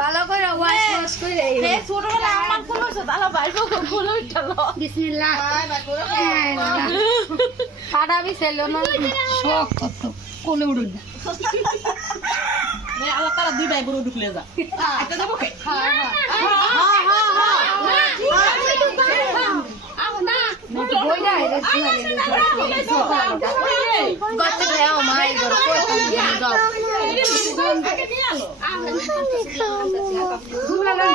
ভালো করে wash wash করে বিসমিল্লাহ। সারাবি ছিল না। শখ কত কোলে উড়ুন না। আল্লাহ তারা দুই ভাই বড় ঢুকলে যা। একটা যাব কে?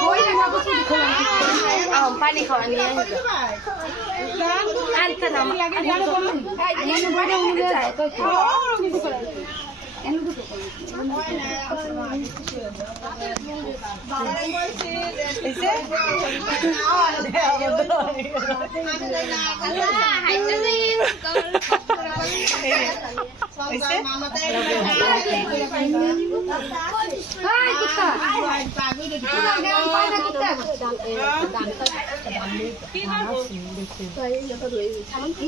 বইটা খাওয়া গত দেও। মাই কি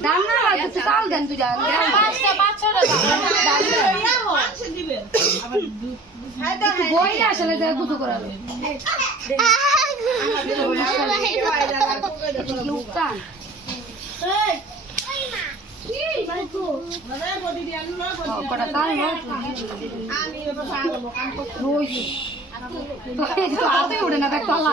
কি জানে আপনি কই দিলে সম্ভব দাম না কিছু চাল দেন তুই বই আসলে দেখ কুতু করাবে লুকান তাই হাতে উড়ে না দেখ তলা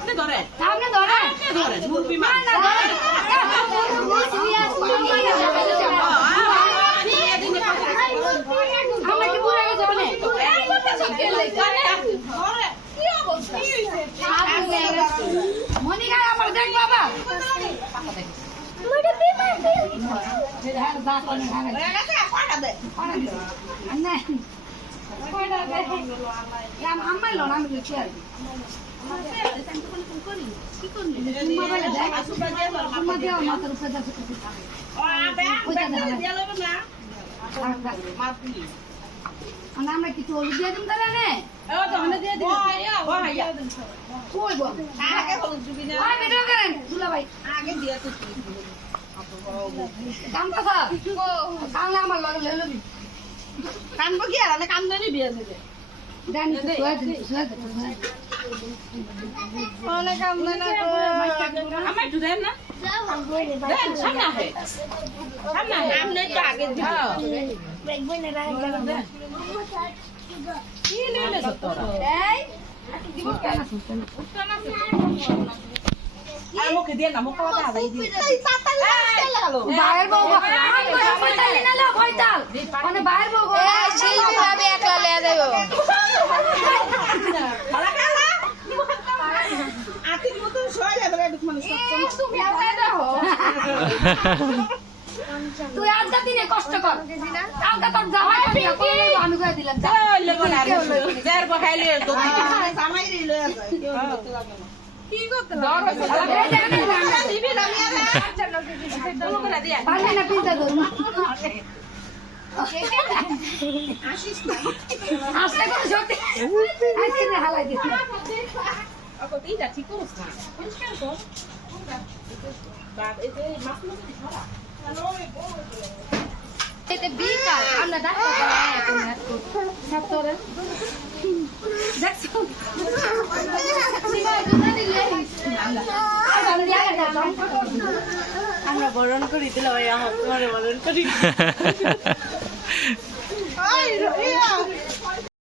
আপনি ধরেন না ধরেন আমরা কি পুরো গেছে অনেক মনিকা আমার দেখ বাবা আম্মাই লোন আমি লিখি আর আমরা কিছু হলুদ দিয়ে দিন তাহলে নে কাম কথা কামলে আমার লগে লই লবি কানবো কি আর আমি বিয়ে দিবে জানি তো সোয়া দিন সোয়া দিন অনেক কান্দে না আমার একটু দেন না দেন সামনে আহে সামনে আহে আপনি তো আগে দিবেন কি নিলে তোরা এই আর মুখে দিয়ে না মুখে কথা আদাই দিয়ে বাইরের বউ আমি কই সময় তালি না লা ভয়তাল মানে বাইরের বউ তুই আজকে দিনে কষ্ট কর তোর জামাই আমি দিলাম যার বহাইলে তো কি করতে না, না কোনো আজকে হালাই দিছি ঠিক করছ না পরিষ্কার কর এতে বিকাল আমরা ডাক্তার এখন দেখছ? আমরা বরণ করি দিলে ভাই আমার তোমারে বরণ করি।